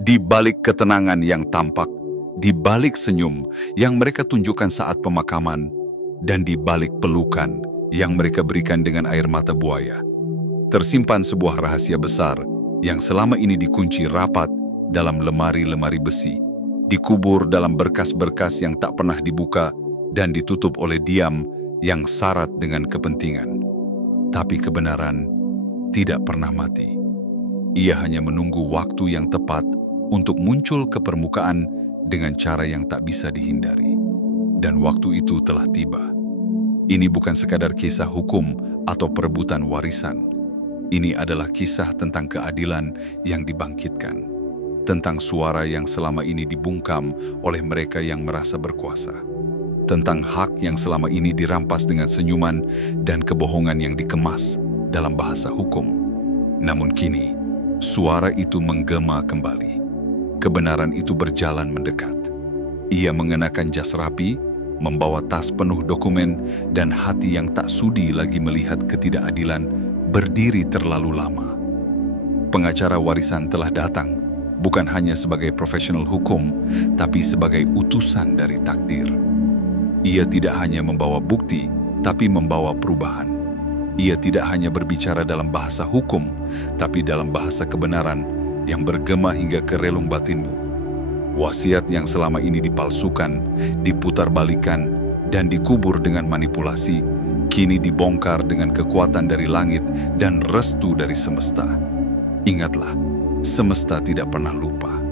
Di balik ketenangan yang tampak, di balik senyum yang mereka tunjukkan saat pemakaman, dan di balik pelukan yang mereka berikan dengan air mata buaya, tersimpan sebuah rahasia besar yang selama ini dikunci rapat dalam lemari-lemari besi, dikubur dalam berkas-berkas yang tak pernah dibuka dan ditutup oleh diam yang syarat dengan kepentingan. Tapi kebenaran tidak pernah mati. Ia hanya menunggu waktu yang tepat untuk muncul ke permukaan dengan cara yang tak bisa dihindari. Dan waktu itu telah tiba. Ini bukan sekadar kisah hukum atau perebutan warisan. Ini adalah kisah tentang keadilan yang dibangkitkan, tentang suara yang selama ini dibungkam oleh mereka yang merasa berkuasa, tentang hak yang selama ini dirampas dengan senyuman dan kebohongan yang dikemas dalam bahasa hukum. Namun kini, suara itu menggema kembali. Kebenaran itu berjalan mendekat. Ia mengenakan jas rapi, membawa tas penuh dokumen, dan hati yang tak sudi lagi melihat ketidakadilan berdiri terlalu lama. Pengacara warisan telah datang, bukan hanya sebagai profesional hukum, tapi sebagai utusan dari takdir. Ia tidak hanya membawa bukti, tapi membawa perubahan. Ia tidak hanya berbicara dalam bahasa hukum, tapi dalam bahasa kebenaran yang bergema hingga ke relung batinmu. Wasiat yang selama ini dipalsukan, diputarbalikan, dan dikubur dengan manipulasi, kini dibongkar dengan kekuatan dari langit dan restu dari semesta. Ingatlah, semesta tidak pernah lupa.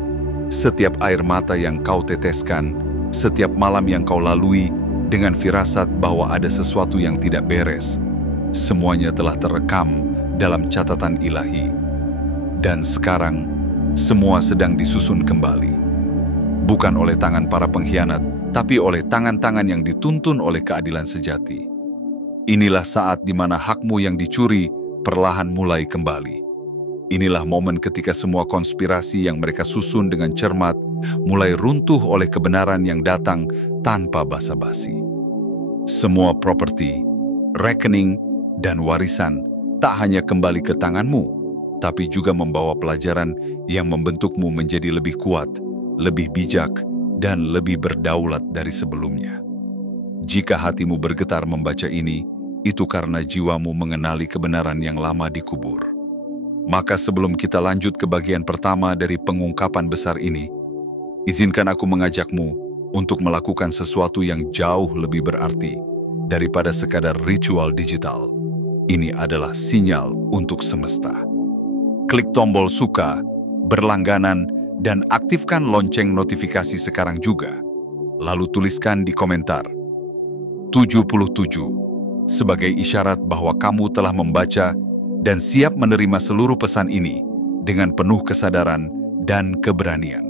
Setiap air mata yang kau teteskan, setiap malam yang kau lalui dengan firasat bahwa ada sesuatu yang tidak beres, semuanya telah terekam dalam catatan ilahi. Dan sekarang, semua sedang disusun kembali. Bukan oleh tangan para pengkhianat, tapi oleh tangan-tangan yang dituntun oleh keadilan sejati. Inilah saat di mana hakmu yang dicuri perlahan mulai kembali. Inilah momen ketika semua konspirasi yang mereka susun dengan cermat mulai runtuh oleh kebenaran yang datang tanpa basa-basi. Semua properti, rekening, dan warisan tak hanya kembali ke tanganmu, tapi juga membawa pelajaran yang membentukmu menjadi lebih kuat, lebih bijak, dan lebih berdaulat dari sebelumnya. Jika hatimu bergetar membaca ini, itu karena jiwamu mengenali kebenaran yang lama dikubur. Maka sebelum kita lanjut ke bagian pertama dari pengungkapan besar ini, izinkan aku mengajakmu untuk melakukan sesuatu yang jauh lebih berarti daripada sekadar ritual digital. Ini adalah sinyal untuk semesta. Klik tombol suka, berlangganan, dan aktifkan lonceng notifikasi sekarang juga. Lalu tuliskan di komentar 77 sebagai isyarat bahwa kamu telah membaca dan siap menerima seluruh pesan ini dengan penuh kesadaran dan keberanian.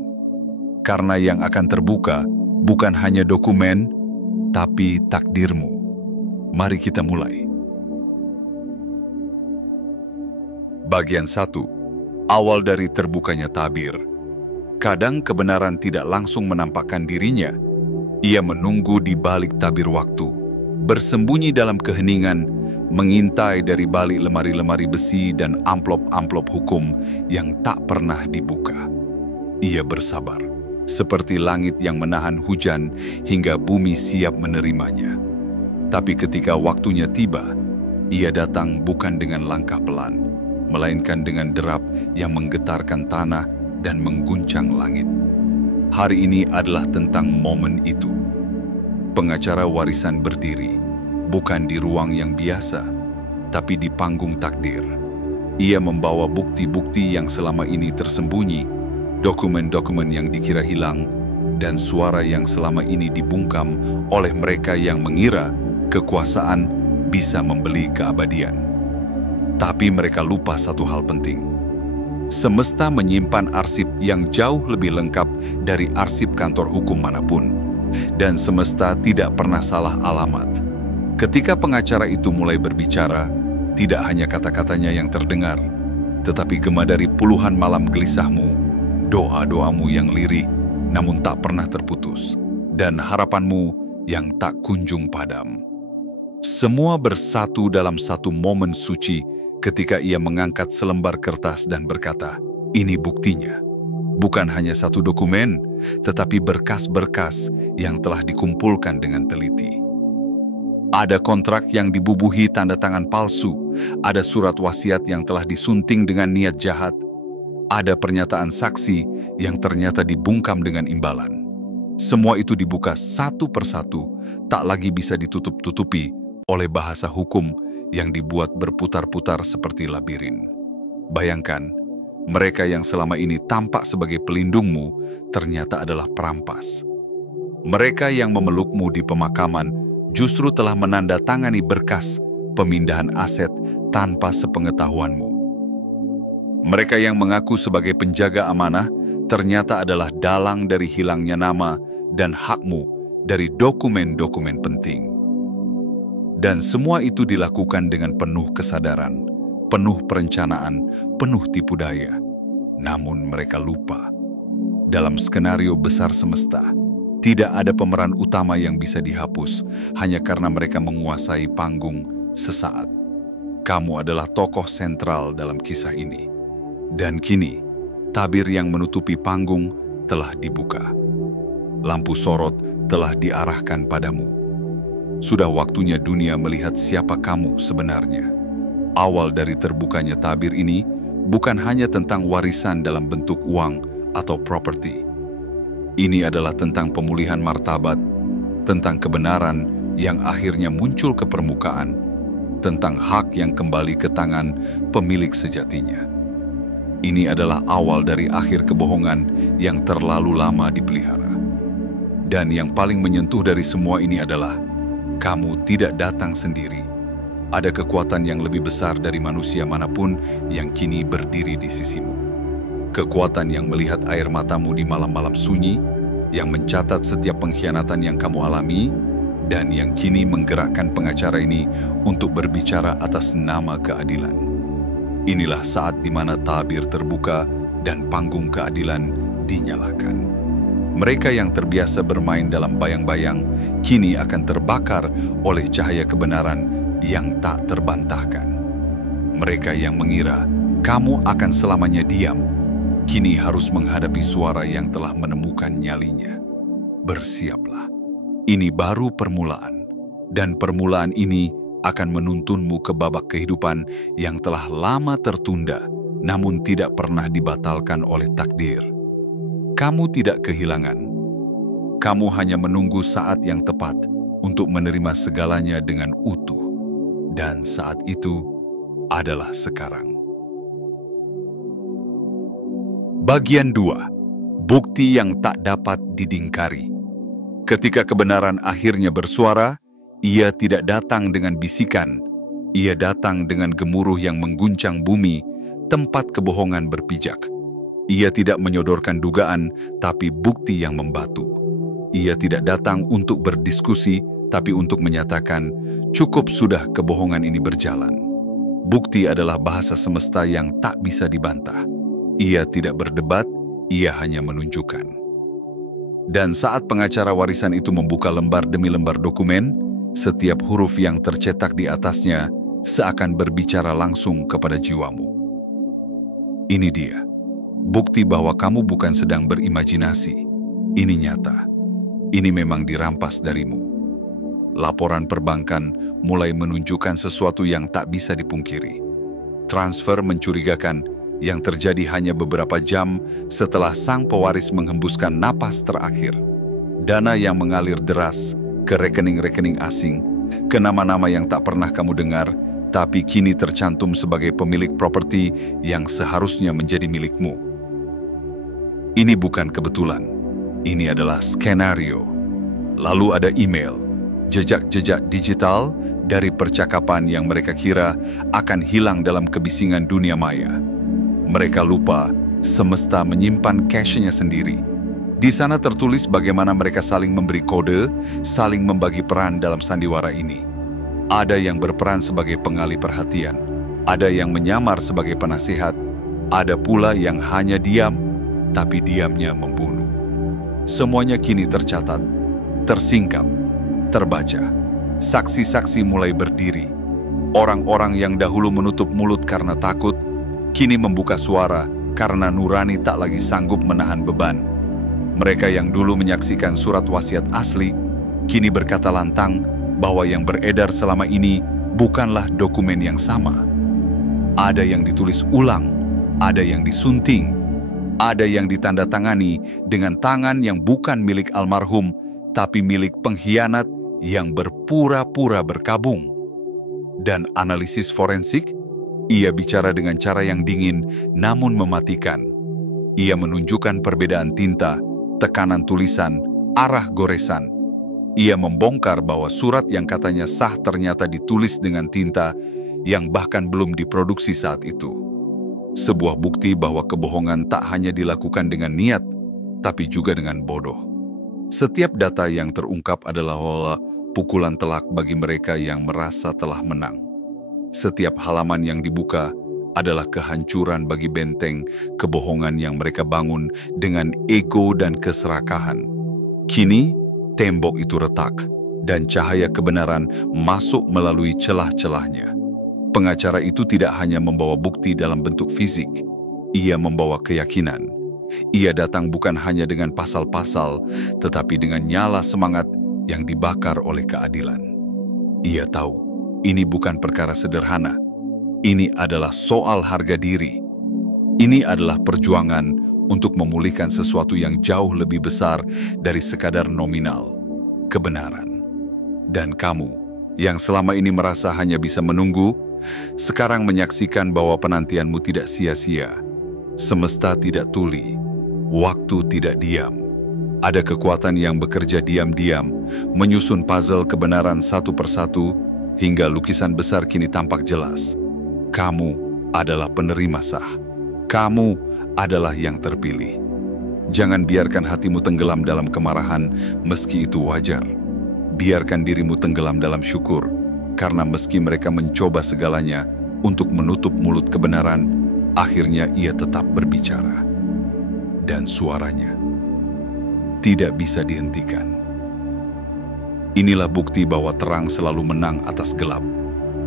Karena yang akan terbuka bukan hanya dokumen, tapi takdirmu. Mari kita mulai. Bagian 1. Awal dari terbukanya tabir. Kadang kebenaran tidak langsung menampakkan dirinya. Ia menunggu di balik tabir waktu, bersembunyi dalam keheningan, mengintai dari balik lemari-lemari besi dan amplop-amplop hukum yang tak pernah dibuka. Ia bersabar, seperti langit yang menahan hujan hingga bumi siap menerimanya. Tapi ketika waktunya tiba, ia datang bukan dengan langkah pelan, melainkan dengan derap yang menggetarkan tanah dan mengguncang langit. Hari ini adalah tentang momen itu. Pengacara warisan berdiri, bukan di ruang yang biasa, tapi di panggung takdir. Ia membawa bukti-bukti yang selama ini tersembunyi, dokumen-dokumen yang dikira hilang, dan suara yang selama ini dibungkam oleh mereka yang mengira kekuasaan bisa membeli keabadian. Tapi mereka lupa satu hal penting. Semesta menyimpan arsip yang jauh lebih lengkap dari arsip kantor hukum manapun. Dan semesta tidak pernah salah alamat. Ketika pengacara itu mulai berbicara, tidak hanya kata-katanya yang terdengar, tetapi gema dari puluhan malam gelisahmu, doa-doamu yang lirih namun tak pernah terputus, dan harapanmu yang tak kunjung padam. Semua bersatu dalam satu momen suci ketika ia mengangkat selembar kertas dan berkata, "Ini buktinya." Bukan hanya satu dokumen, tetapi berkas-berkas yang telah dikumpulkan dengan teliti. Ada kontrak yang dibubuhi tanda tangan palsu, ada surat wasiat yang telah disunting dengan niat jahat, ada pernyataan saksi yang ternyata dibungkam dengan imbalan. Semua itu dibuka satu persatu, tak lagi bisa ditutup-tutupi oleh bahasa hukum yang dibuat berputar-putar seperti labirin. Bayangkan, mereka yang selama ini tampak sebagai pelindungmu ternyata adalah perampas. Mereka yang memelukmu di pemakaman justru telah menandatangani berkas pemindahan aset tanpa sepengetahuanmu. Mereka yang mengaku sebagai penjaga amanah ternyata adalah dalang dari hilangnya nama dan hakmu dari dokumen-dokumen penting. Dan semua itu dilakukan dengan penuh kesadaran, penuh perencanaan, penuh tipu daya. Namun mereka lupa. Dalam skenario besar semesta, tidak ada pemeran utama yang bisa dihapus hanya karena mereka menguasai panggung sesaat. Kamu adalah tokoh sentral dalam kisah ini. Dan kini, tabir yang menutupi panggung telah dibuka. Lampu sorot telah diarahkan padamu. Sudah waktunya dunia melihat siapa kamu sebenarnya. Awal dari terbukanya tabir ini bukan hanya tentang warisan dalam bentuk uang atau properti. Ini adalah tentang pemulihan martabat, tentang kebenaran yang akhirnya muncul ke permukaan, tentang hak yang kembali ke tangan pemilik sejatinya. Ini adalah awal dari akhir kebohongan yang terlalu lama dipelihara. Dan yang paling menyentuh dari semua ini adalah, kamu tidak datang sendiri. Ada kekuatan yang lebih besar dari manusia manapun yang kini berdiri di sisimu. Kekuatan yang melihat air matamu di malam-malam sunyi, yang mencatat setiap pengkhianatan yang kamu alami, dan yang kini menggerakkan pengacara ini untuk berbicara atas nama keadilan. Inilah saat di mana tabir terbuka dan panggung keadilan dinyalakan. Mereka yang terbiasa bermain dalam bayang-bayang kini akan terbakar oleh cahaya kebenaran yang tak terbantahkan. Mereka yang mengira kamu akan selamanya diam, kini harus menghadapi suara yang telah menemukan nyalinya. Bersiaplah. Ini baru permulaan, dan permulaan ini akan menuntunmu ke babak kehidupan yang telah lama tertunda, namun tidak pernah dibatalkan oleh takdir. Kamu tidak kehilangan. Kamu hanya menunggu saat yang tepat untuk menerima segalanya dengan utuh. Dan saat itu adalah sekarang. Bagian 2. Bukti yang tak dapat didingkari. Ketika kebenaran akhirnya bersuara, ia tidak datang dengan bisikan. Ia datang dengan gemuruh yang mengguncang bumi, tempat kebohongan berpijak. Ia tidak menyodorkan dugaan, tapi bukti yang membatu. Ia tidak datang untuk berdiskusi, tapi untuk menyatakan, cukup sudah kebohongan ini berjalan. Bukti adalah bahasa semesta yang tak bisa dibantah. Ia tidak berdebat, ia hanya menunjukkan. Dan saat pengacara warisan itu membuka lembar demi lembar dokumen, setiap huruf yang tercetak di atasnya seakan berbicara langsung kepada jiwamu. Ini dia, bukti bahwa kamu bukan sedang berimajinasi. Ini nyata. Ini memang dirampas darimu. Laporan perbankan mulai menunjukkan sesuatu yang tak bisa dipungkiri. Transfer mencurigakan yang terjadi hanya beberapa jam setelah sang pewaris menghembuskan napas terakhir. Dana yang mengalir deras ke rekening-rekening asing, ke nama-nama yang tak pernah kamu dengar, tapi kini tercantum sebagai pemilik properti yang seharusnya menjadi milikmu. Ini bukan kebetulan. Ini adalah skenario. Lalu ada email, jejak-jejak digital dari percakapan yang mereka kira akan hilang dalam kebisingan dunia maya. Mereka lupa, semesta menyimpan cache-nya sendiri. Di sana tertulis bagaimana mereka saling memberi kode, saling membagi peran dalam sandiwara ini. Ada yang berperan sebagai pengalih perhatian, ada yang menyamar sebagai penasihat, ada pula yang hanya diam, tapi diamnya membunuh. Semuanya kini tercatat, tersingkap, terbaca. Saksi-saksi mulai berdiri. Orang-orang yang dahulu menutup mulut karena takut, kini membuka suara karena nurani tak lagi sanggup menahan beban. Mereka yang dulu menyaksikan surat wasiat asli, kini berkata lantang bahwa yang beredar selama ini bukanlah dokumen yang sama. Ada yang ditulis ulang, ada yang disunting, ada yang ditandatangani dengan tangan yang bukan milik almarhum, tapi milik pengkhianat yang berpura-pura berkabung. Dan analisis forensik, ia bicara dengan cara yang dingin namun mematikan. Ia menunjukkan perbedaan tinta, tekanan tulisan, arah goresan. Ia membongkar bahwa surat yang katanya sah ternyata ditulis dengan tinta yang bahkan belum diproduksi saat itu. Sebuah bukti bahwa kebohongan tak hanya dilakukan dengan niat, tapi juga dengan bodoh. Setiap data yang terungkap adalah pukulan telak bagi mereka yang merasa telah menang. Setiap halaman yang dibuka adalah kehancuran bagi benteng kebohongan yang mereka bangun dengan ego dan keserakahan. Kini, tembok itu retak dan cahaya kebenaran masuk melalui celah-celahnya. Pengacara itu tidak hanya membawa bukti dalam bentuk fisik, ia membawa keyakinan. Ia datang bukan hanya dengan pasal-pasal, tetapi dengan nyala semangat yang dibakar oleh keadilan. Ia tahu, ini bukan perkara sederhana. Ini adalah soal harga diri. Ini adalah perjuangan untuk memulihkan sesuatu yang jauh lebih besar dari sekadar nominal, kebenaran. Dan kamu, yang selama ini merasa hanya bisa menunggu, sekarang menyaksikan bahwa penantianmu tidak sia-sia. Semesta tidak tuli, waktu tidak diam. Ada kekuatan yang bekerja diam-diam, menyusun puzzle kebenaran satu persatu, hingga lukisan besar kini tampak jelas. Kamu adalah penerima sah. Kamu adalah yang terpilih. Jangan biarkan hatimu tenggelam dalam kemarahan, meski itu wajar. Biarkan dirimu tenggelam dalam syukur, karena meski mereka mencoba segalanya untuk menutup mulut kebenaran, akhirnya ia tetap berbicara. Dan suaranya tidak bisa dihentikan. Inilah bukti bahwa terang selalu menang atas gelap,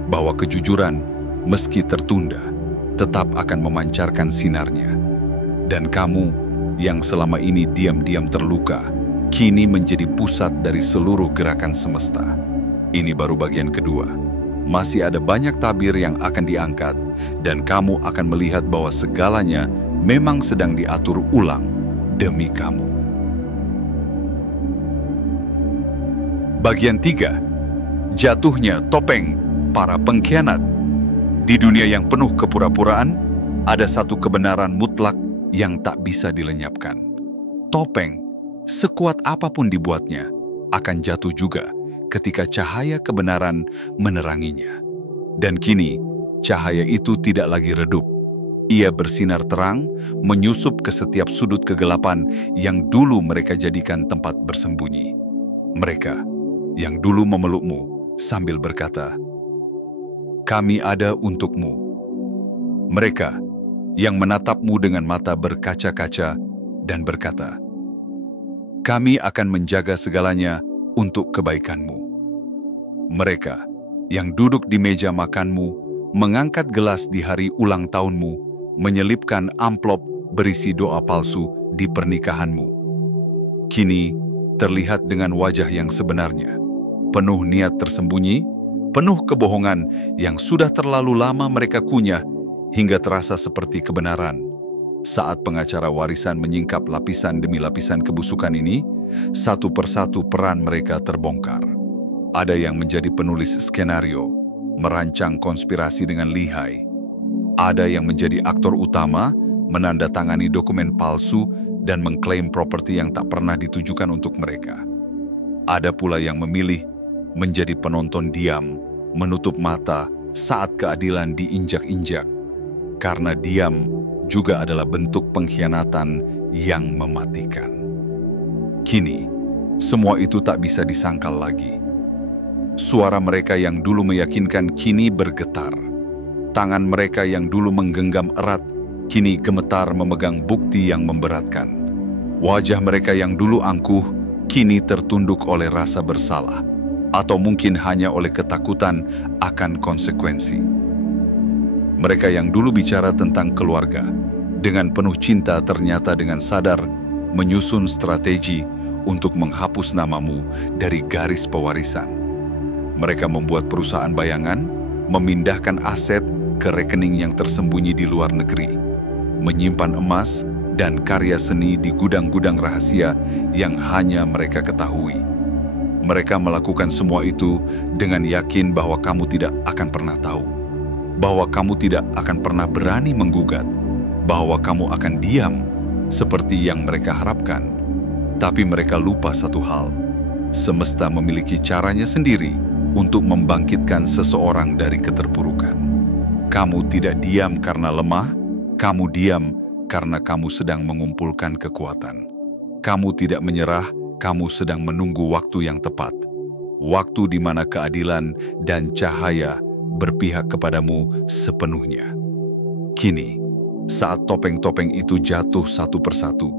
bahwa kejujuran, meski tertunda, tetap akan memancarkan sinarnya. Dan kamu, yang selama ini diam-diam terluka, kini menjadi pusat dari seluruh gerakan semesta. Ini baru bagian kedua. Masih ada banyak tabir yang akan diangkat, dan kamu akan melihat bahwa segalanya memang sedang diatur ulang demi kamu. Bagian 3. Jatuhnya topeng para pengkhianat. Di dunia yang penuh kepura-puraan, ada satu kebenaran mutlak yang tak bisa dilenyapkan. Topeng, sekuat apapun dibuatnya, akan jatuh juga ketika cahaya kebenaran meneranginya. Dan kini, cahaya itu tidak lagi redup. Ia bersinar terang, menyusup ke setiap sudut kegelapan yang dulu mereka jadikan tempat bersembunyi. Mereka yang dulu memelukmu sambil berkata, "Kami ada untukmu." Mereka yang menatapmu dengan mata berkaca-kaca dan berkata, "Kami akan menjaga segalanya untuk kebaikanmu." Mereka yang duduk di meja makanmu, mengangkat gelas di hari ulang tahunmu, menyelipkan amplop berisi doa palsu di pernikahanmu, kini terlihat dengan wajah yang sebenarnya, penuh niat tersembunyi, penuh kebohongan yang sudah terlalu lama mereka kunyah hingga terasa seperti kebenaran. Saat pengacara warisan menyingkap lapisan demi lapisan kebusukan ini, satu persatu peran mereka terbongkar. Ada yang menjadi penulis skenario, merancang konspirasi dengan lihai. Ada yang menjadi aktor utama, menandatangani dokumen palsu dan mengklaim properti yang tak pernah ditujukan untuk mereka. Ada pula yang memilih menjadi penonton diam, menutup mata saat keadilan diinjak-injak. Karena diam juga adalah bentuk pengkhianatan yang mematikan. Kini, semua itu tak bisa disangkal lagi. Suara mereka yang dulu meyakinkan kini bergetar. Tangan mereka yang dulu menggenggam erat, kini gemetar memegang bukti yang memberatkan. Wajah mereka yang dulu angkuh, kini tertunduk oleh rasa bersalah, atau mungkin hanya oleh ketakutan akan konsekuensi. Mereka yang dulu bicara tentang keluarga, Dengan penuh cinta, ternyata dengan sadar, menyusun strategi untuk menghapus namamu dari garis pewarisan. Mereka membuat perusahaan bayangan, memindahkan aset ke rekening yang tersembunyi di luar negeri, menyimpan emas dan karya seni di gudang-gudang rahasia yang hanya mereka ketahui. Mereka melakukan semua itu dengan yakin bahwa kamu tidak akan pernah tahu, bahwa kamu tidak akan pernah berani menggugat, bahwa kamu akan diam seperti yang mereka harapkan. Tapi mereka lupa satu hal, semesta memiliki caranya sendiri untuk membangkitkan seseorang dari keterpurukan. Kamu tidak diam karena lemah, kamu diam karena kamu sedang mengumpulkan kekuatan. Kamu tidak menyerah, kamu sedang menunggu waktu yang tepat. Waktu di mana keadilan dan cahaya berpihak kepadamu sepenuhnya. Kini, saat topeng-topeng itu jatuh satu persatu,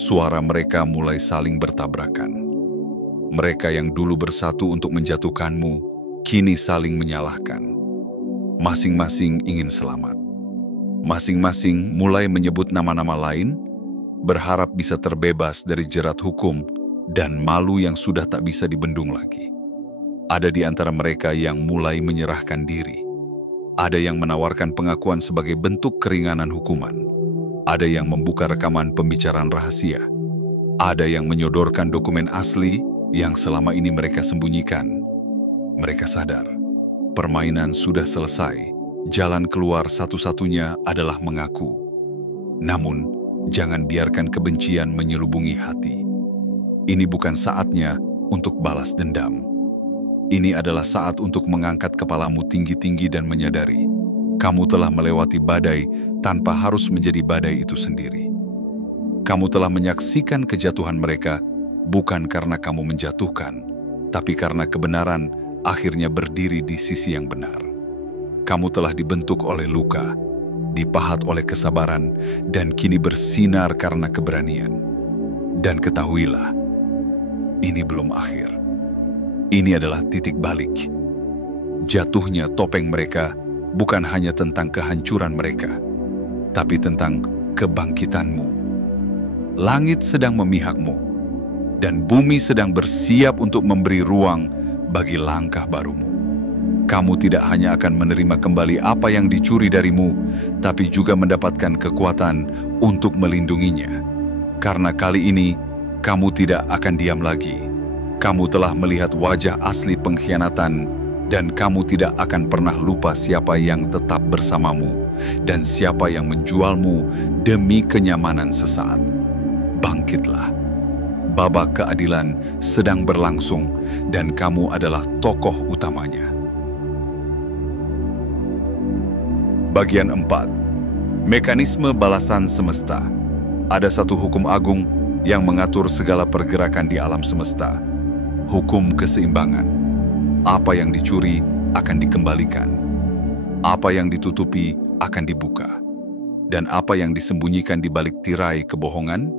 suara mereka mulai saling bertabrakan. Mereka yang dulu bersatu untuk menjatuhkanmu, kini saling menyalahkan. Masing-masing ingin selamat. Masing-masing mulai menyebut nama-nama lain, berharap bisa terbebas dari jerat hukum dan malu yang sudah tak bisa dibendung lagi. Ada di antara mereka yang mulai menyerahkan diri. Ada yang menawarkan pengakuan sebagai bentuk keringanan hukuman. Ada yang membuka rekaman pembicaraan rahasia. Ada yang menyodorkan dokumen asli yang selama ini mereka sembunyikan. Mereka sadar, permainan sudah selesai. Jalan keluar satu-satunya adalah mengaku. Namun, jangan biarkan kebencian menyelubungi hati. Ini bukan saatnya untuk balas dendam. Ini adalah saat untuk mengangkat kepalamu tinggi-tinggi dan menyadari, kamu telah melewati badai tanpa harus menjadi badai itu sendiri. Kamu telah menyaksikan kejatuhan mereka, bukan karena kamu menjatuhkan, tapi karena kebenaran akhirnya berdiri di sisi yang benar. Kamu telah dibentuk oleh luka, dipahat oleh kesabaran, dan kini bersinar karena keberanian. Dan ketahuilah, ini belum akhir. Ini adalah titik balik. Jatuhnya topeng mereka bukan hanya tentang kehancuran mereka, tapi tentang kebangkitanmu. Langit sedang memihakmu, dan bumi sedang bersiap untuk memberi ruang bagi langkah barumu. Kamu tidak hanya akan menerima kembali apa yang dicuri darimu, tapi juga mendapatkan kekuatan untuk melindunginya. Karena kali ini, kamu tidak akan diam lagi. Kamu telah melihat wajah asli pengkhianatan, dan kamu tidak akan pernah lupa siapa yang tetap bersamamu dan siapa yang menjualmu demi kenyamanan sesaat. Bangkitlah. Babak keadilan sedang berlangsung, dan kamu adalah tokoh utamanya. Bagian 4. Mekanisme balasan semesta. Ada satu hukum agung yang mengatur segala pergerakan di alam semesta. Hukum keseimbangan. Apa yang dicuri akan dikembalikan. Apa yang ditutupi akan dibuka. Dan apa yang disembunyikan di balik tirai kebohongan,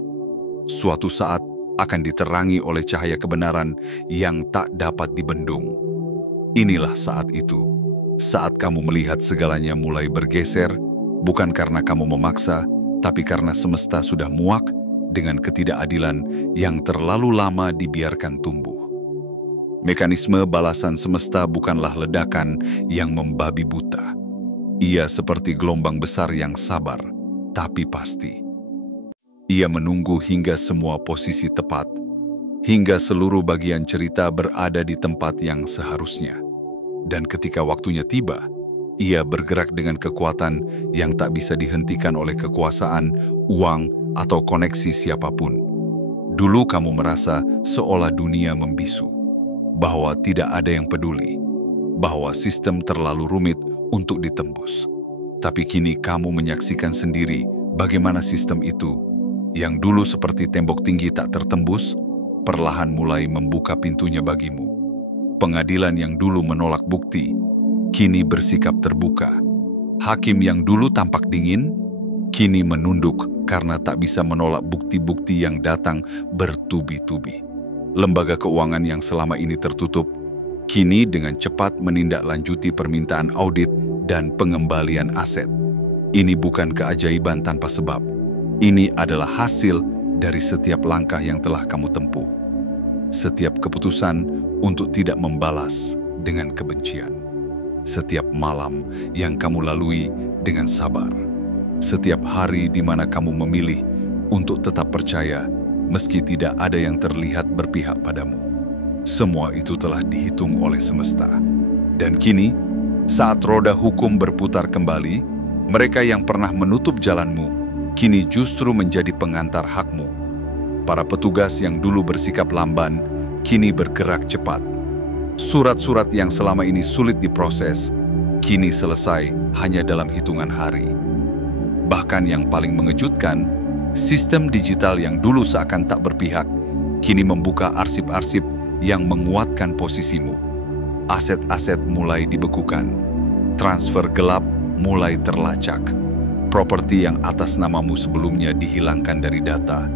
suatu saat akan diterangi oleh cahaya kebenaran yang tak dapat dibendung. Inilah saat itu, saat kamu melihat segalanya mulai bergeser, bukan karena kamu memaksa, tapi karena semesta sudah muak dengan ketidakadilan yang terlalu lama dibiarkan tumbuh. Mekanisme balasan semesta bukanlah ledakan yang membabi buta. Ia seperti gelombang besar yang sabar, tapi pasti. Ia menunggu hingga semua posisi tepat, hingga seluruh bagian cerita berada di tempat yang seharusnya. Dan ketika waktunya tiba, ia bergerak dengan kekuatan yang tak bisa dihentikan oleh kekuasaan, uang, atau koneksi siapapun. Dulu kamu merasa seolah dunia membisu, bahwa tidak ada yang peduli, bahwa sistem terlalu rumit untuk ditembus. Tapi kini kamu menyaksikan sendiri bagaimana sistem itu, yang dulu seperti tembok tinggi tak tertembus, perlahan mulai membuka pintunya bagimu. Pengadilan yang dulu menolak bukti, kini bersikap terbuka. Hakim yang dulu tampak dingin, kini menunduk karena tak bisa menolak bukti-bukti yang datang bertubi-tubi. Lembaga keuangan yang selama ini tertutup, kini dengan cepat menindaklanjuti permintaan audit dan pengembalian aset. Ini bukan keajaiban tanpa sebab. Ini adalah hasil dari setiap langkah yang telah kamu tempuh. Setiap keputusan untuk tidak membalas dengan kebencian. Setiap malam yang kamu lalui dengan sabar. Setiap hari di mana kamu memilih untuk tetap percaya meski tidak ada yang terlihat berpihak padamu. Semua itu telah dihitung oleh semesta. Dan kini, saat roda hukum berputar kembali, mereka yang pernah menutup jalanmu, kini justru menjadi pengantar hakmu. Para petugas yang dulu bersikap lamban, kini bergerak cepat. Surat-surat yang selama ini sulit diproses, kini selesai hanya dalam hitungan hari. Bahkan yang paling mengejutkan, sistem digital yang dulu seakan tak berpihak, kini membuka arsip-arsip yang menguatkan posisimu. Aset-aset mulai dibekukan, transfer gelap mulai terlacak. Properti yang atas namamu sebelumnya dihilangkan dari data,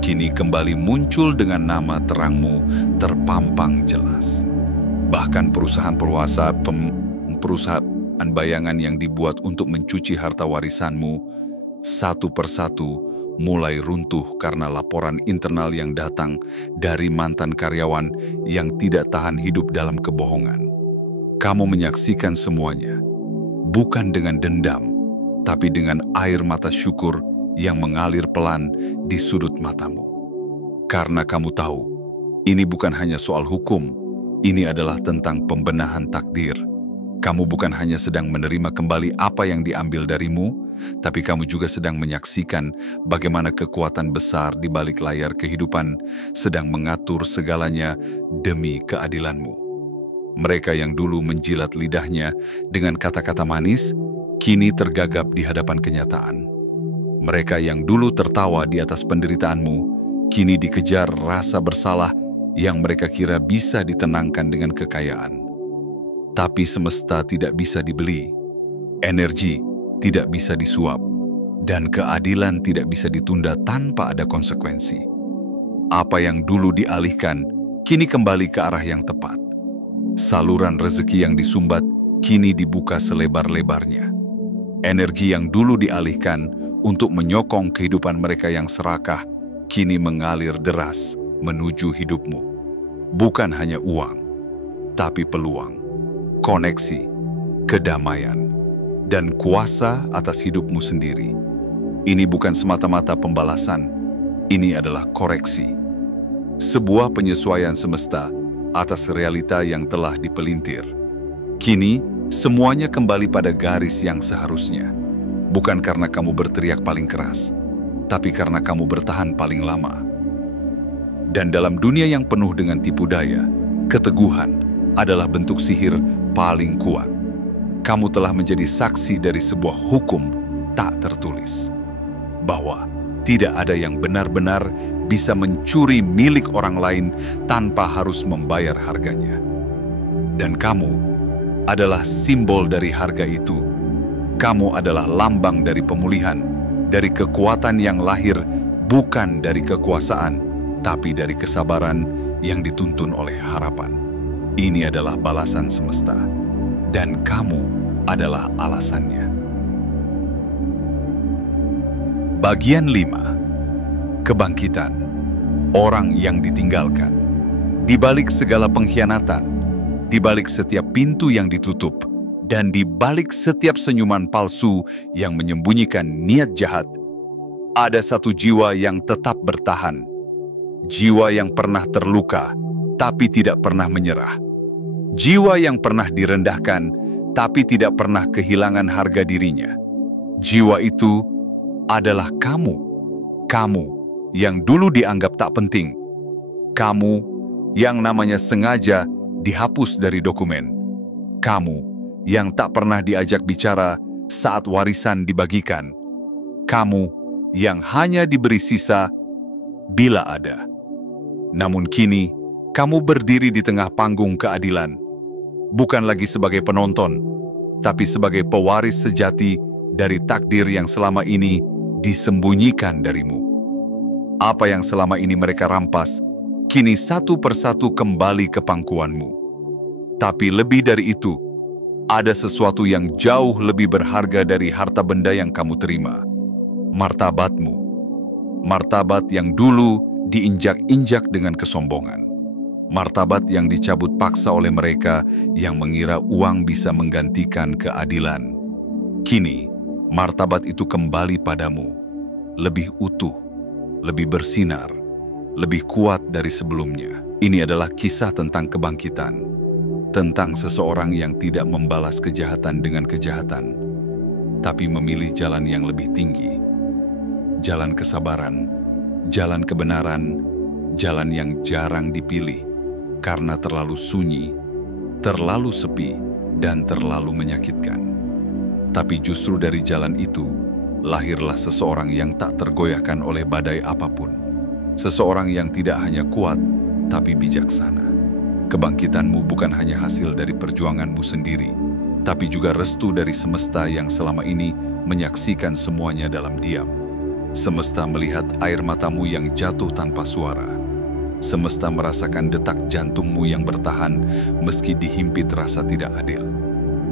kini kembali muncul dengan nama terangmu terpampang jelas. Bahkan perusahaan bayangan yang dibuat untuk mencuci harta warisanmu, satu persatu mulai runtuh karena laporan internal yang datang dari mantan karyawan yang tidak tahan hidup dalam kebohongan. Kamu menyaksikan semuanya, bukan dengan dendam, tapi dengan air mata syukur yang mengalir pelan di sudut matamu. Karena kamu tahu, ini bukan hanya soal hukum, ini adalah tentang pembenahan takdir. Kamu bukan hanya sedang menerima kembali apa yang diambil darimu, tapi kamu juga sedang menyaksikan bagaimana kekuatan besar di balik layar kehidupan sedang mengatur segalanya demi keadilanmu. Mereka yang dulu menjilat lidahnya dengan kata-kata manis, kini tergagap di hadapan kenyataan. Mereka yang dulu tertawa di atas penderitaanmu, kini dikejar rasa bersalah yang mereka kira bisa ditenangkan dengan kekayaan. Tapi semesta tidak bisa dibeli, energi tidak bisa disuap, dan keadilan tidak bisa ditunda tanpa ada konsekuensi. Apa yang dulu dialihkan, kini kembali ke arah yang tepat. Saluran rezeki yang disumbat, kini dibuka selebar-lebarnya. Energi yang dulu dialihkan untuk menyokong kehidupan mereka yang serakah, kini mengalir deras menuju hidupmu. Bukan hanya uang, tapi peluang, koneksi, kedamaian, dan kuasa atas hidupmu sendiri. Ini bukan semata-mata pembalasan, ini adalah koreksi. Sebuah penyesuaian semesta atas realita yang telah dipelintir. Kini, semuanya kembali pada garis yang seharusnya. Bukan karena kamu berteriak paling keras, tapi karena kamu bertahan paling lama. Dan dalam dunia yang penuh dengan tipu daya, keteguhan adalah bentuk sihir paling kuat. Kamu telah menjadi saksi dari sebuah hukum tak tertulis, bahwa tidak ada yang benar-benar bisa mencuri milik orang lain tanpa harus membayar harganya. Dan kamu adalah simbol dari harga itu. Kamu adalah lambang dari pemulihan, dari kekuatan yang lahir bukan dari kekuasaan, tapi dari kesabaran yang dituntun oleh harapan. Ini adalah balasan semesta, dan kamu adalah alasannya. Bagian 5. Kebangkitan. Orang yang ditinggalkan. Di balik segala pengkhianatan, di balik setiap pintu yang ditutup, dan di balik setiap senyuman palsu yang menyembunyikan niat jahat, ada satu jiwa yang tetap bertahan. Jiwa yang pernah terluka, tapi tidak pernah menyerah. Jiwa yang pernah direndahkan, tapi tidak pernah kehilangan harga dirinya. Jiwa itu adalah kamu. Kamu yang dulu dianggap tak penting. Kamu yang namanya sengaja dihapus dari dokumen. Kamu yang tak pernah diajak bicara saat warisan dibagikan. Kamu yang hanya diberi sisa bila ada. Namun kini, kamu berdiri di tengah panggung keadilan, bukan lagi sebagai penonton, tapi sebagai pewaris sejati dari takdir yang selama ini disembunyikan darimu. Apa yang selama ini mereka rampas, kini satu persatu kembali ke pangkuanmu. Tapi lebih dari itu, Ada sesuatu yang jauh lebih berharga dari harta benda yang kamu terima. Martabatmu. Martabat yang dulu diinjak-injak dengan kesombongan. Martabat yang dicabut paksa oleh mereka yang mengira uang bisa menggantikan keadilan. Kini, martabat itu kembali padamu, lebih utuh, lebih bersinar, lebih kuat dari sebelumnya. Ini adalah kisah tentang kebangkitan, tentang seseorang yang tidak membalas kejahatan dengan kejahatan, tapi memilih jalan yang lebih tinggi. Jalan kesabaran, jalan kebenaran, jalan yang jarang dipilih karena terlalu sunyi, terlalu sepi, dan terlalu menyakitkan. Tapi justru dari jalan itu, lahirlah seseorang yang tak tergoyahkan oleh badai apapun. Seseorang yang tidak hanya kuat, tapi bijaksana. Kebangkitanmu bukan hanya hasil dari perjuanganmu sendiri, tapi juga restu dari semesta yang selama ini menyaksikan semuanya dalam diam. Semesta melihat air matamu yang jatuh tanpa suara. Semesta merasakan detak jantungmu yang bertahan meski dihimpit rasa tidak adil.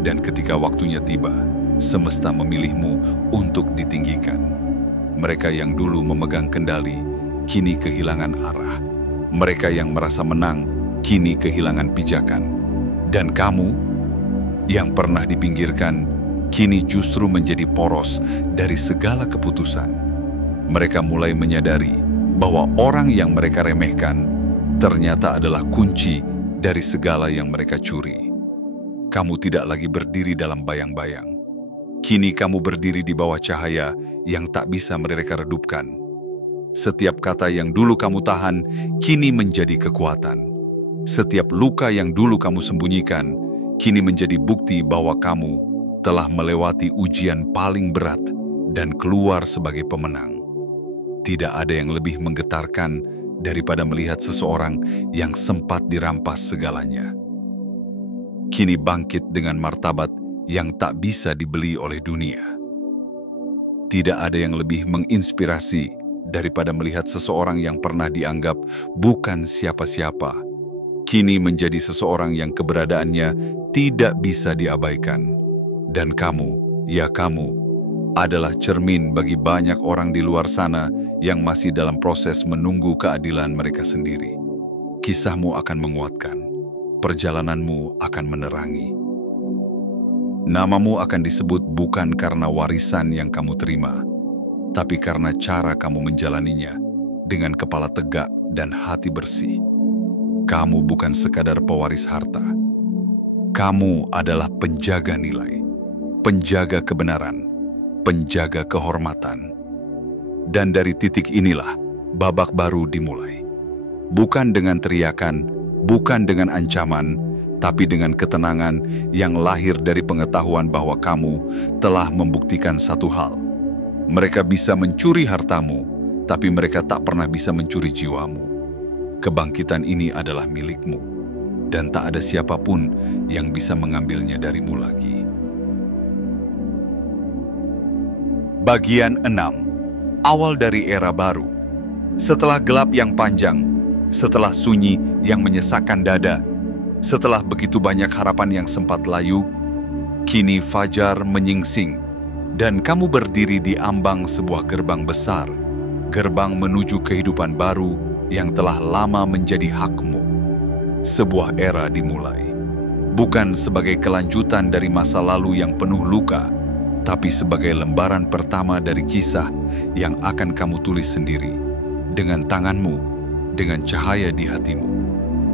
Dan ketika waktunya tiba, semesta memilihmu untuk ditinggikan. Mereka yang dulu memegang kendali, kini kehilangan arah. Mereka yang merasa menang, kini kehilangan pijakan. Dan kamu, yang pernah dipinggirkan, kini justru menjadi poros dari segala keputusan. Mereka mulai menyadari bahwa orang yang mereka remehkan ternyata adalah kunci dari segala yang mereka curi. Kamu tidak lagi berdiri dalam bayang-bayang. Kini kamu berdiri di bawah cahaya yang tak bisa mereka redupkan. Setiap kata yang dulu kamu tahan, kini menjadi kekuatan. Setiap luka yang dulu kamu sembunyikan, kini menjadi bukti bahwa kamu telah melewati ujian paling berat dan keluar sebagai pemenang. Tidak ada yang lebih menggetarkan daripada melihat seseorang yang sempat dirampas segalanya. Kini bangkit dengan martabat yang tak bisa dibeli oleh dunia. Tidak ada yang lebih menginspirasi daripada melihat seseorang yang pernah dianggap bukan siapa-siapa, kini menjadi seseorang yang keberadaannya tidak bisa diabaikan. Dan kamu, ya kamu, adalah cermin bagi banyak orang di luar sana yang masih dalam proses menunggu keadilan mereka sendiri. Kisahmu akan menguatkan, perjalananmu akan menerangi. Namamu akan disebut bukan karena warisan yang kamu terima, tapi karena cara kamu menjalaninya dengan kepala tegak dan hati bersih. Kamu bukan sekadar pewaris harta. Kamu adalah penjaga nilai, penjaga kebenaran, penjaga kehormatan. Dan dari titik inilah babak baru dimulai. Bukan dengan teriakan, bukan dengan ancaman, tapi dengan ketenangan yang lahir dari pengetahuan bahwa kamu telah membuktikan satu hal. Mereka bisa mencuri hartamu, tapi mereka tak pernah bisa mencuri jiwamu. Kebangkitan ini adalah milikmu, dan tak ada siapapun yang bisa mengambilnya darimu lagi. Bagian 6. Awal dari era baru. Setelah gelap yang panjang, setelah sunyi yang menyesakkan dada, setelah begitu banyak harapan yang sempat layu, kini fajar menyingsing, dan kamu berdiri di ambang sebuah gerbang besar, gerbang menuju kehidupan baru yang telah lama menjadi hakmu. Sebuah era dimulai, bukan sebagai kelanjutan dari masa lalu yang penuh luka, tapi sebagai lembaran pertama dari kisah yang akan kamu tulis sendiri, dengan tanganmu, dengan cahaya di hatimu.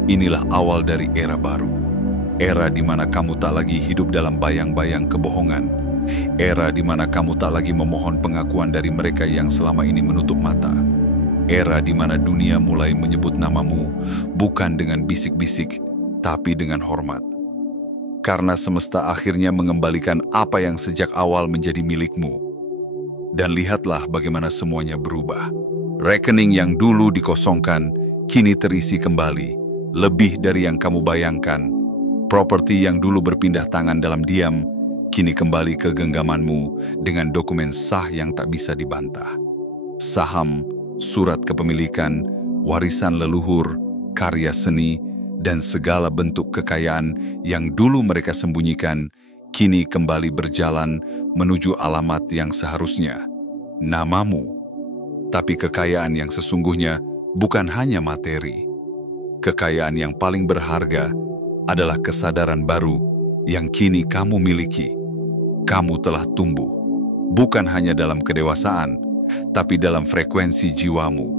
Inilah awal dari era baru. Era di mana kamu tak lagi hidup dalam bayang-bayang kebohongan. Era di mana kamu tak lagi memohon pengakuan dari mereka yang selama ini menutup mata. Era di mana dunia mulai menyebut namamu, bukan dengan bisik-bisik, tapi dengan hormat. Karena semesta akhirnya mengembalikan apa yang sejak awal menjadi milikmu. Dan lihatlah bagaimana semuanya berubah. Rekening yang dulu dikosongkan, kini terisi kembali, lebih dari yang kamu bayangkan. Properti yang dulu berpindah tangan dalam diam, kini kembali ke genggamanmu dengan dokumen sah yang tak bisa dibantah. Saham, surat kepemilikan, warisan leluhur, karya seni, dan segala bentuk kekayaan yang dulu mereka sembunyikan, kini kembali berjalan menuju alamat yang seharusnya, namamu. Tapi kekayaan yang sesungguhnya bukan hanya materi. Kekayaan yang paling berharga adalah kesadaran baru yang kini kamu miliki. Kamu telah tumbuh, bukan hanya dalam kedewasaan, tapi dalam frekuensi jiwamu.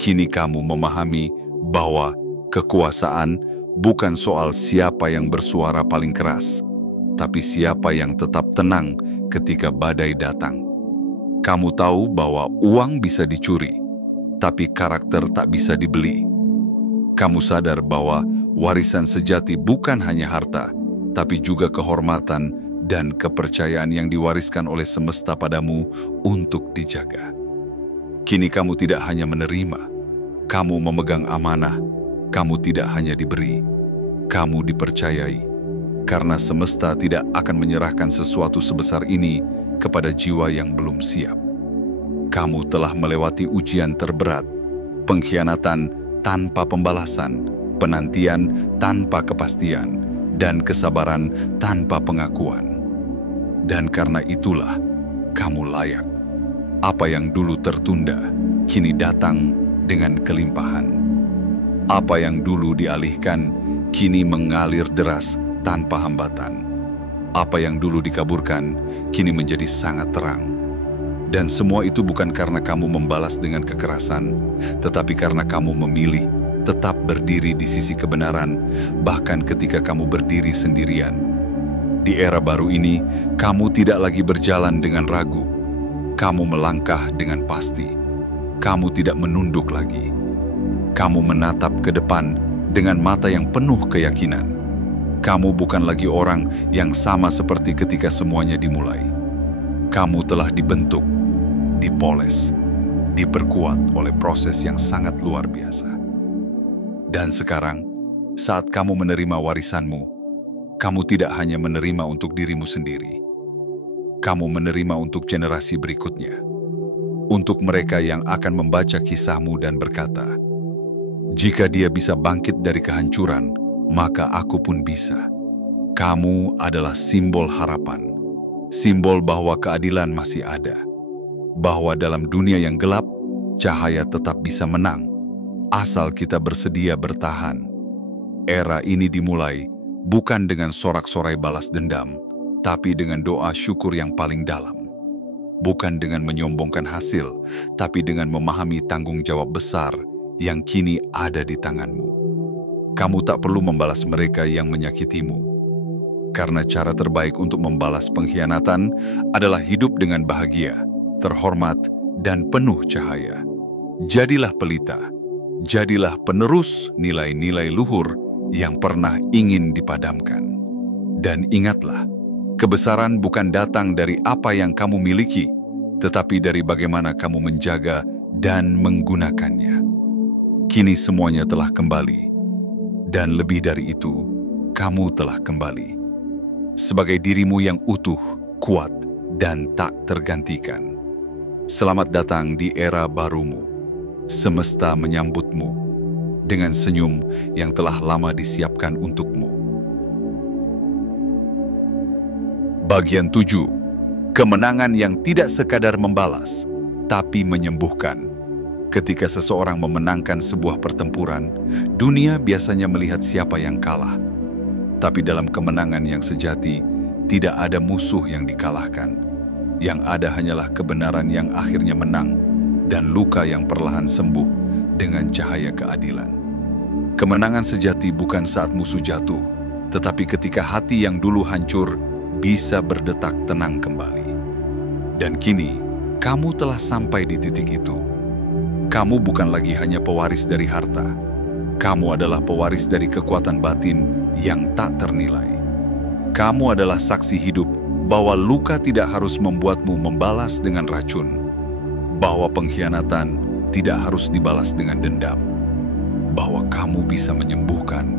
Kini kamu memahami bahwa kekuasaan bukan soal siapa yang bersuara paling keras, tapi siapa yang tetap tenang ketika badai datang. Kamu tahu bahwa uang bisa dicuri, tapi karakter tak bisa dibeli. Kamu sadar bahwa warisan sejati bukan hanya harta, tapi juga kehormatan dan kepercayaan yang diwariskan oleh semesta padamu untuk dijaga. Kini kamu tidak hanya menerima, kamu memegang amanah. Kamu tidak hanya diberi, kamu dipercayai. Karena semesta tidak akan menyerahkan sesuatu sebesar ini kepada jiwa yang belum siap. Kamu telah melewati ujian terberat, pengkhianatan tanpa pembalasan, penantian tanpa kepastian, dan kesabaran tanpa pengakuan. Dan karena itulah, kamu layak. Apa yang dulu tertunda, kini datang dengan kelimpahan. Apa yang dulu dialihkan, kini mengalir deras tanpa hambatan. Apa yang dulu dikaburkan, kini menjadi sangat terang. Dan semua itu bukan karena kamu membalas dengan kekerasan, tetapi karena kamu memilih tetap berdiri di sisi kebenaran, bahkan ketika kamu berdiri sendirian. Di era baru ini, kamu tidak lagi berjalan dengan ragu. Kamu melangkah dengan pasti. Kamu tidak menunduk lagi. Kamu menatap ke depan dengan mata yang penuh keyakinan. Kamu bukan lagi orang yang sama seperti ketika semuanya dimulai. Kamu telah dibentuk, dipoles, diperkuat oleh proses yang sangat luar biasa. Dan sekarang, saat kamu menerima warisanmu, kamu tidak hanya menerima untuk dirimu sendiri. Kamu menerima untuk generasi berikutnya. Untuk mereka yang akan membaca kisahmu dan berkata, "Jika dia bisa bangkit dari kehancuran, maka aku pun bisa." Kamu adalah simbol harapan, simbol bahwa keadilan masih ada, bahwa dalam dunia yang gelap, cahaya tetap bisa menang, asal kita bersedia bertahan. Era ini dimulai bukan dengan sorak-sorai balas dendam, tapi dengan doa syukur yang paling dalam. Bukan dengan menyombongkan hasil, tapi dengan memahami tanggung jawab besar yang kini ada di tanganmu. Kamu tak perlu membalas mereka yang menyakitimu. Karena cara terbaik untuk membalas pengkhianatan adalah hidup dengan bahagia, terhormat, dan penuh cahaya. Jadilah pelita, jadilah penerus nilai-nilai luhur yang pernah ingin dipadamkan. Dan ingatlah, kebesaran bukan datang dari apa yang kamu miliki, tetapi dari bagaimana kamu menjaga dan menggunakannya. Kini semuanya telah kembali. Dan lebih dari itu, kamu telah kembali sebagai dirimu yang utuh, kuat, dan tak tergantikan. Selamat datang di era barumu. Semesta menyambutmu dengan senyum yang telah lama disiapkan untukmu. Bagian 7. Kemenangan yang tidak sekadar membalas, tapi menyembuhkan. Ketika seseorang memenangkan sebuah pertempuran, dunia biasanya melihat siapa yang kalah. Tapi dalam kemenangan yang sejati, tidak ada musuh yang dikalahkan. Yang ada hanyalah kebenaran yang akhirnya menang, dan luka yang perlahan sembuh dengan cahaya keadilan. Kemenangan sejati bukan saat musuh jatuh, tetapi ketika hati yang dulu hancur bisa berdetak tenang kembali. Dan kini, kamu telah sampai di titik itu. Kamu bukan lagi hanya pewaris dari harta. Kamu adalah pewaris dari kekuatan batin yang tak ternilai. Kamu adalah saksi hidup bahwa luka tidak harus membuatmu membalas dengan racun. Bahwa pengkhianatan tidak harus dibalas dengan dendam. Bahwa kamu bisa menyembuhkan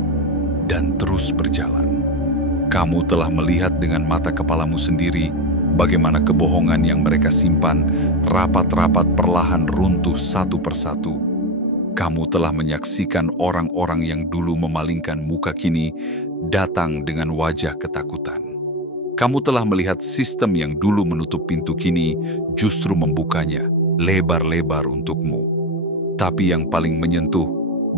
dan terus berjalan. Kamu telah melihat dengan mata kepalamu sendiri bagaimana kebohongan yang mereka simpan rapat-rapat perlahan runtuh satu persatu. Kamu telah menyaksikan orang-orang yang dulu memalingkan muka kini datang dengan wajah ketakutan. Kamu telah melihat sistem yang dulu menutup pintu kini justru membukanya lebar-lebar untukmu. Tapi yang paling menyentuh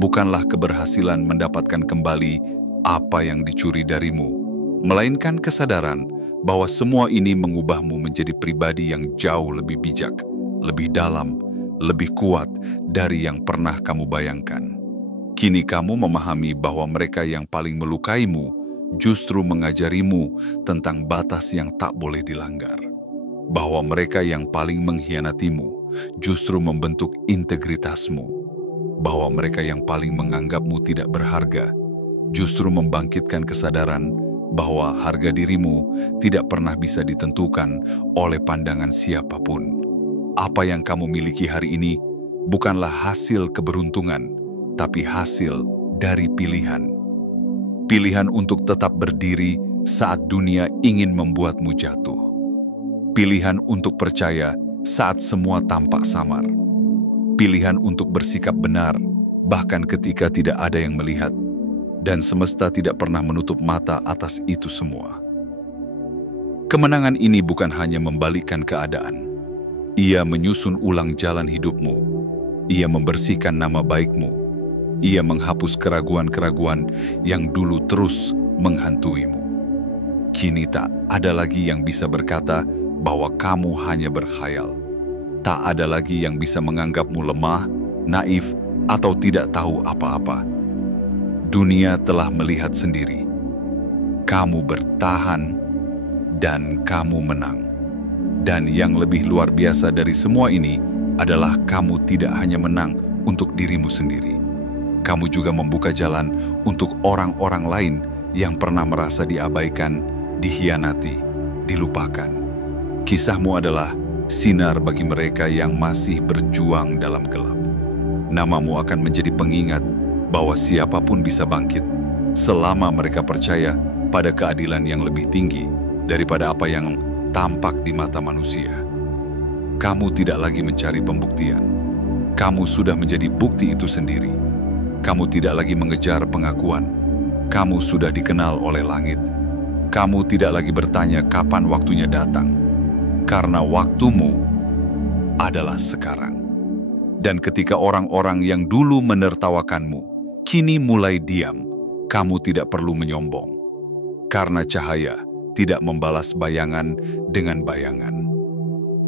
bukanlah keberhasilan mendapatkan kembali apa yang dicuri darimu, melainkan kesadaran bahwa semua ini mengubahmu menjadi pribadi yang jauh lebih bijak, lebih dalam, lebih kuat dari yang pernah kamu bayangkan. Kini kamu memahami bahwa mereka yang paling melukaimu justru mengajarimu tentang batas yang tak boleh dilanggar. Bahwa mereka yang paling mengkhianatimu justru membentuk integritasmu. Bahwa mereka yang paling menganggapmu tidak berharga justru membangkitkan kesadaran bahwa harga dirimu tidak pernah bisa ditentukan oleh pandangan siapapun. Apa yang kamu miliki hari ini bukanlah hasil keberuntungan, tapi hasil dari pilihan. Pilihan untuk tetap berdiri saat dunia ingin membuatmu jatuh. Pilihan untuk percaya saat semua tampak samar. Pilihan untuk bersikap benar, bahkan ketika tidak ada yang melihat. Dan semesta tidak pernah menutup mata atas itu semua. Kemenangan ini bukan hanya membalikkan keadaan. Ia menyusun ulang jalan hidupmu. Ia membersihkan nama baikmu. Ia menghapus keraguan-keraguan yang dulu terus menghantuimu. Kini tak ada lagi yang bisa berkata bahwa kamu hanya berkhayal. Tak ada lagi yang bisa menganggapmu lemah, naif, atau tidak tahu apa-apa. Dunia telah melihat sendiri. Kamu bertahan dan kamu menang. Dan yang lebih luar biasa dari semua ini adalah kamu tidak hanya menang untuk dirimu sendiri. Kamu juga membuka jalan untuk orang-orang lain yang pernah merasa diabaikan, dikhianati, dilupakan. Kisahmu adalah sinar bagi mereka yang masih berjuang dalam gelap. Namamu akan menjadi pengingat bahwa siapapun bisa bangkit selama mereka percaya pada keadilan yang lebih tinggi daripada apa yang tampak di mata manusia. Kamu tidak lagi mencari pembuktian. Kamu sudah menjadi bukti itu sendiri. Kamu tidak lagi mengejar pengakuan. Kamu sudah dikenal oleh langit. Kamu tidak lagi bertanya kapan waktunya datang. Karena waktumu adalah sekarang. Dan ketika orang-orang yang dulu menertawakanmu, kini mulai diam, kamu tidak perlu menyombong. Karena cahaya tidak membalas bayangan dengan bayangan.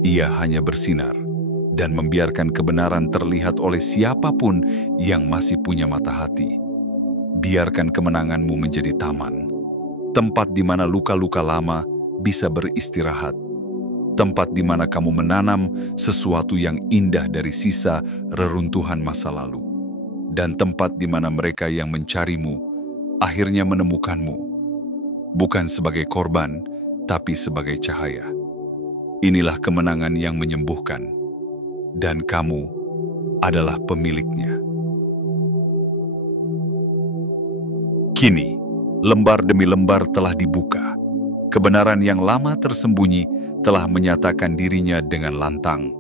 Ia hanya bersinar dan membiarkan kebenaran terlihat oleh siapapun yang masih punya mata hati. Biarkan kemenanganmu menjadi taman, tempat di mana luka-luka lama bisa beristirahat, tempat di mana kamu menanam sesuatu yang indah dari sisa reruntuhan masa lalu, dan tempat di mana mereka yang mencarimu akhirnya menemukanmu, bukan sebagai korban, tapi sebagai cahaya. Inilah kemenangan yang menyembuhkan, dan kamu adalah pemiliknya. Kini, lembar demi lembar telah dibuka. Kebenaran yang lama tersembunyi telah menyatakan dirinya dengan lantang.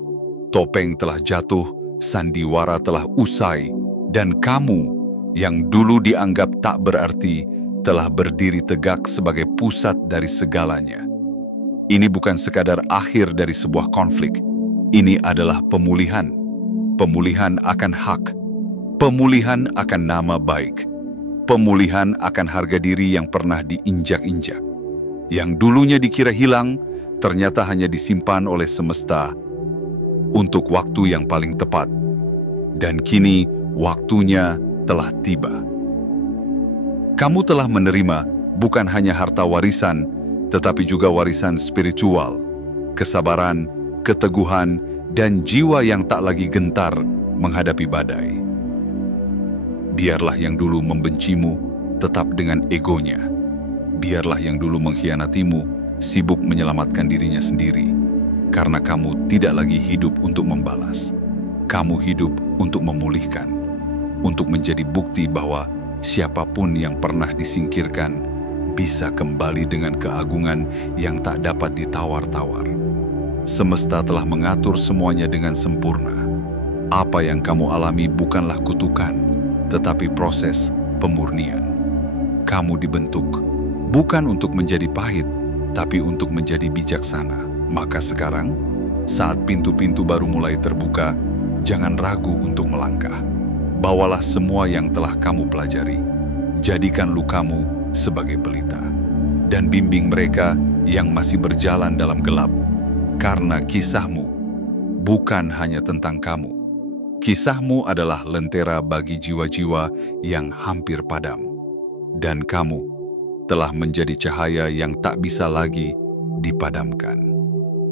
Topeng telah jatuh, sandiwara telah usai, dan kamu yang dulu dianggap tak berarti telah berdiri tegak sebagai pusat dari segalanya. Ini bukan sekadar akhir dari sebuah konflik. Ini adalah pemulihan. Pemulihan akan hak. Pemulihan akan nama baik. Pemulihan akan harga diri yang pernah diinjak-injak. Yang dulunya dikira hilang, ternyata hanya disimpan oleh semesta untuk waktu yang paling tepat. Dan kini waktunya telah tiba. Kamu telah menerima bukan hanya harta warisan, tetapi juga warisan spiritual, kesabaran, keteguhan, dan jiwa yang tak lagi gentar menghadapi badai. Biarlah yang dulu membencimu tetap dengan egonya. Biarlah yang dulu mengkhianatimu sibuk menyelamatkan dirinya sendiri. Karena kamu tidak lagi hidup untuk membalas. Kamu hidup untuk memulihkan, untuk menjadi bukti bahwa siapapun yang pernah disingkirkan bisa kembali dengan keagungan yang tak dapat ditawar-tawar. Semesta telah mengatur semuanya dengan sempurna. Apa yang kamu alami bukanlah kutukan, tetapi proses pemurnian. Kamu dibentuk bukan untuk menjadi pahit, tapi untuk menjadi bijaksana. Maka sekarang, saat pintu-pintu baru mulai terbuka, jangan ragu untuk melangkah. Bawalah semua yang telah kamu pelajari. Jadikan lukamu sebagai pelita. Dan bimbing mereka yang masih berjalan dalam gelap. Karena kisahmu bukan hanya tentang kamu. Kisahmu adalah lentera bagi jiwa-jiwa yang hampir padam. Dan kamu telah menjadi cahaya yang tak bisa lagi dipadamkan.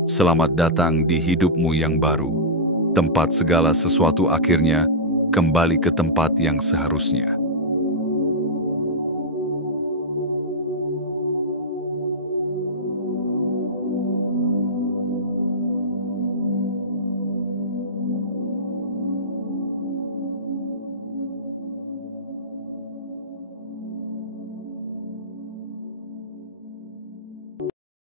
Selamat datang di hidupmu yang baru. Tempat segala sesuatu akhirnya kembali ke tempat yang seharusnya.